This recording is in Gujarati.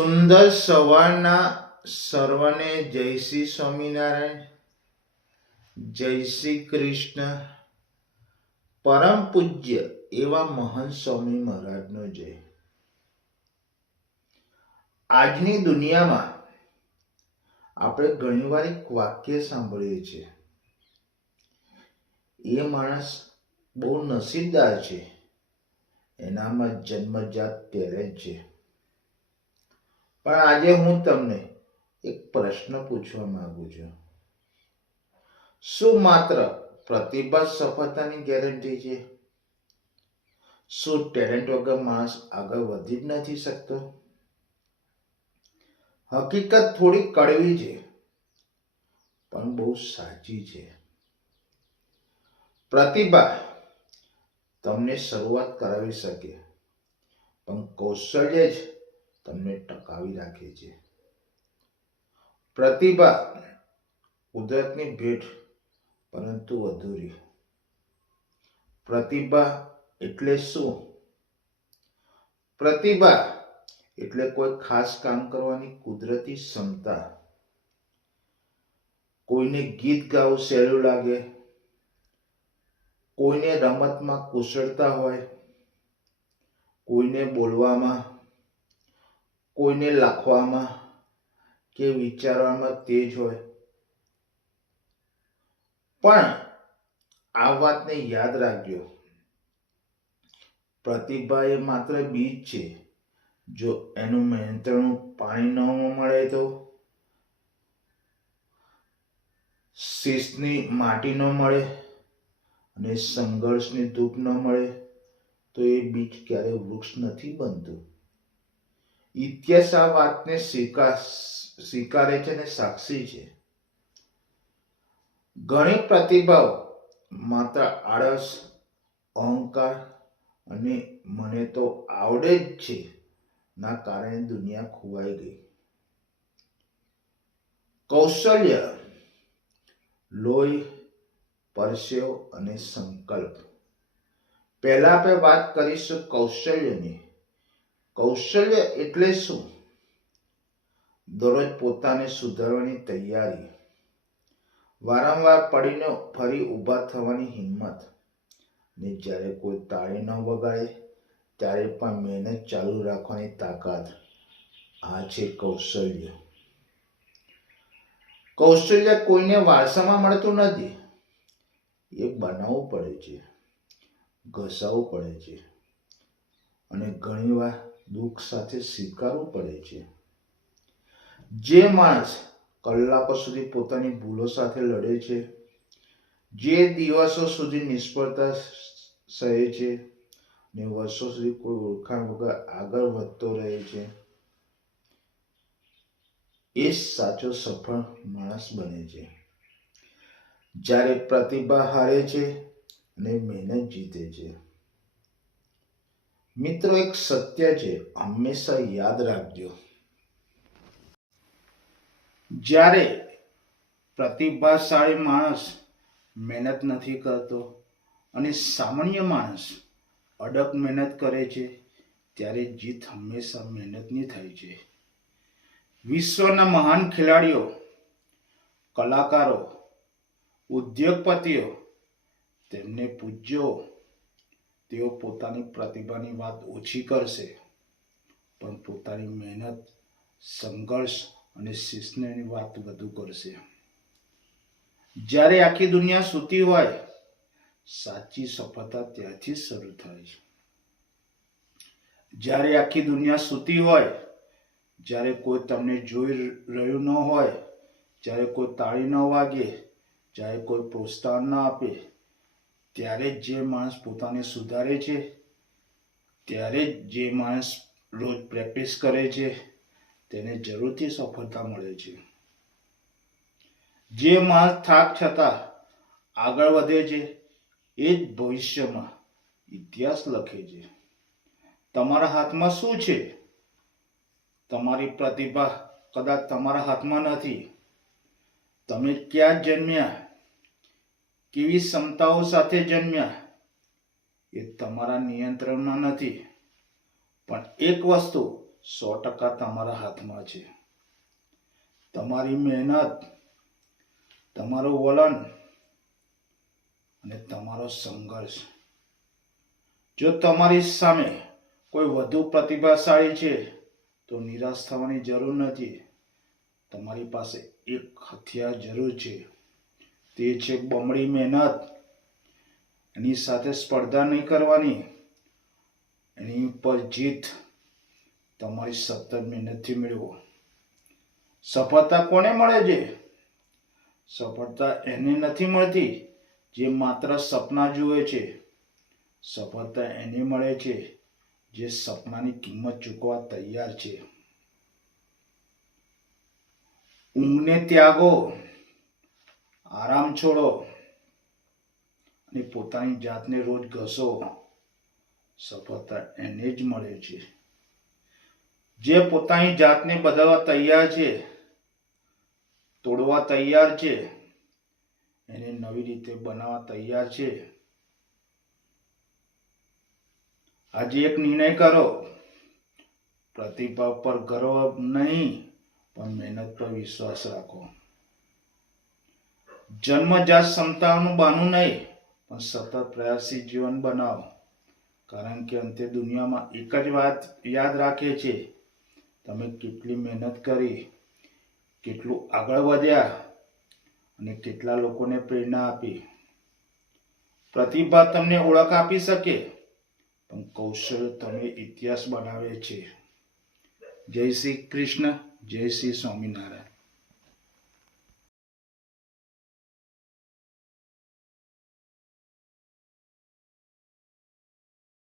સુંદર સવારના સર્વને જય શ્રી સ્વામિનારાયણ, જય શ્રી કૃષ્ણ. પરમ પૂજ્ય એવા મહંત સ્વામી મહારાજનો જય. આજની દુનિયામાં આપણે ઘણીવાર એક વાક્ય સાંભળીએ છીએ, એ માણસ બહુ નસીબદાર છે, એનામાં જન્મજાત ટેલેન્ટ છે. પણ આજે હું તમને એક પ્રશ્ન પૂછવા માંગુ છું. શું માત્ર પ્રતિભા સફળતાની ગેરંટી છે? શું ટેલેન્ટ વગર માણસ આગળ વધી જ નથી શકતો? હકીકત થોડી કડવી છે, પણ બહુ સાચી છે. પ્રતિભા તમને શરૂઆત કરાવી શકે, પણ કૌશલ્ય જ તમને ટકાવી રાખે છે. પ્રતિભા કુદરતની ભેટ, પરંતુ અધૂરી. પ્રતિભા એટલે શું? પ્રતિભા એટલે કોઈ ખાસ કામ કરવાની કુદરતી ક્ષમતા. કોઈને ગીત ગાવું સહેલું લાગે, કોઈને રમતમાં કુશળતા હોય, કોઈને બોલવામાં, કોઈને લખવામાં કે વિચારવામાં તેજ હોય. પણ આ વાતને યાદ રાખજો, પ્રતિભા એ માત્ર બીજ છે. જો એનું મહેનતનું પાણી ન મળે તો, શિસ્તની માટી ન મળે અને સંઘર્ષની ધૂપ ન મળે તો એ બીજ ક્યારે વૃક્ષ નથી બનતું. ઇતિહાસ આ વાતને સ્વીકારે છે અને સાક્ષી છે. ઘણી પ્રતિભાઓ માત્ર આળસ, અહંકાર અને મને તો આવડે જ છે ના કારણે દુનિયા ખોવાઈ ગઈ. કૌશલ્ય, લોહી, પરસેવો અને સંકલ્પ. પહેલા આપણે વાત કરીશું કૌશલ્યની. કૌશલ્ય એટલે શું? દરરોજ પોતાને સુધારવાની તૈયારી, વારંવાર પડીને ફરી ઊભા થવાની હિંમત, ને જ્યારે કોઈ તાળી ન વગાડે ત્યારે પણ મહેનત ચાલુ રાખવાની તાકાત. આ છે કૌશલ્ય. કૌશલ્ય કોઈને વારસામાં મળતું નથી. એ બનાવવું પડે છે, ઘસાવવું પડે છે અને ઘણીવાર દુઃખ સાથે સ્વીકારવું પડે છે. જે માણસ કલાકો સુધી પોતાની ભૂલો સાથે લડે છે, જે દિવસો સુધી નિષ્ફળતા સહે છે ને વર્ષો સુધી કોઈ ઓળખાણ વગર આગળ વધતો રહે છે, એ સાચો સફળ માણસ બને છે. જ્યારે પ્રતિભા હારે છે અને મહેનત જીતે છે. મિત્રો, એક સત્ય છે, હંમેશા યાદ રાખજો. જ્યારે પ્રતિભાશાળી માણસ મહેનત નથી કરતો અને સામાન્ય માણસ અડગ મહેનત કરે છે, ત્યારે જીત હંમેશા મહેનતની થાય છે. વિશ્વના મહાન ખેલાડીઓ, કલાકારો, ઉદ્યોગપતિઓ, તેમને પૂજ્યો. તેઓ પોતાની પ્રતિભાની વાત ઓછી કરશે, પણ પોતાની મહેનત, સંઘર્ષ અને શિસ્તની વાત વધુ કરશે. જ્યારે આખી દુનિયા સૂતી હોય, સાચી સફળતા ત્યાંથી શરૂ થાય છે. જ્યારે આખી દુનિયા સૂતી હોય, જ્યારે કોઈ તમને જોઈ રહ્યું ન હોય, જ્યારે કોઈ તાળી ન વાગે, જ્યારે કોઈ પ્રોત્સાહન ન આપે, ત્યારે જે માણસ પોતાને સુધારે છે, ત્યારે જે માણસ રોજ પ્રેક્ટિસ કરે છે, તેને જરૂરથી સફળતા મળે છે. જે માણસ થાક છતાં આગળ વધે છે, એ જ ભવિષ્યમાં ઇતિહાસ લખે છે. તમારા હાથમાં શું છે? તમારી પ્રતિભા કદાચ તમારા હાથમાં નથી. તમે ક્યાં જન્મ્યા, કેવી ક્ષમતાઓ સાથે જન્મ્યા, એ તમારા નિયંત્રણમાં નથી. પણ એક વસ્તુ 100% તમારા હાથમાં છે. તમારી મહેનત, તમારું વલણ અને તમારો સંઘર્ષ. જો તમારી સામે કોઈ વધુ પ્રતિભાશાળી છે તો નિરાશ થવાની જરૂર નથી. તમારી પાસે એક હથિયાર જરૂર છે, તે છે બમણી મહેનત. એની સાથે સ્પર્ધા નહીં કરવાની, એની ઉપર જીત તમારી સતત મહેનતથી મેળવો. સફળતા કોને મળે છે? સફળતા એને નથી મળતી જે માત્ર સપના જુએ છે. સફળતા એને મળે છે જે સપનાની કિંમત ચૂકવવા તૈયાર છે. ઊંઘને ત્યાગો, આરામ છોડો અને પોતાની જાતને રોજ ઘસો. સફળતા એને જ મળે છે જે પોતાની જાતને બદલવા તૈયાર છે, તોડવા તૈયાર છે, એને નવી રીતે બનાવવા તૈયાર છે. આજે એક નિર્ણય કરો. પ્રતિભા પર ગર્વ નહીં, પણ મહેનત પર વિશ્વાસ રાખો. જન્મજાત ક્ષમતાઓનું બહાનું નહીં, પણ સતત પ્રયાસી જીવન બનાવો. કારણ કે અંતે દુનિયામાં એક જ વાત યાદ રાખે છે: તમે કેટલી મહેનત કરી, કેટલું આગળ વધ્યા અને કેટલા લોકોને પ્રેરણા આપી. પ્રતિભા તમને ઓળખ આપી શકે, પણ કૌશલ્ય તમે ઇતિહાસ બનાવે છે. જય શ્રી કૃષ્ણ, જય શ્રી સ્વામિનારાયણ.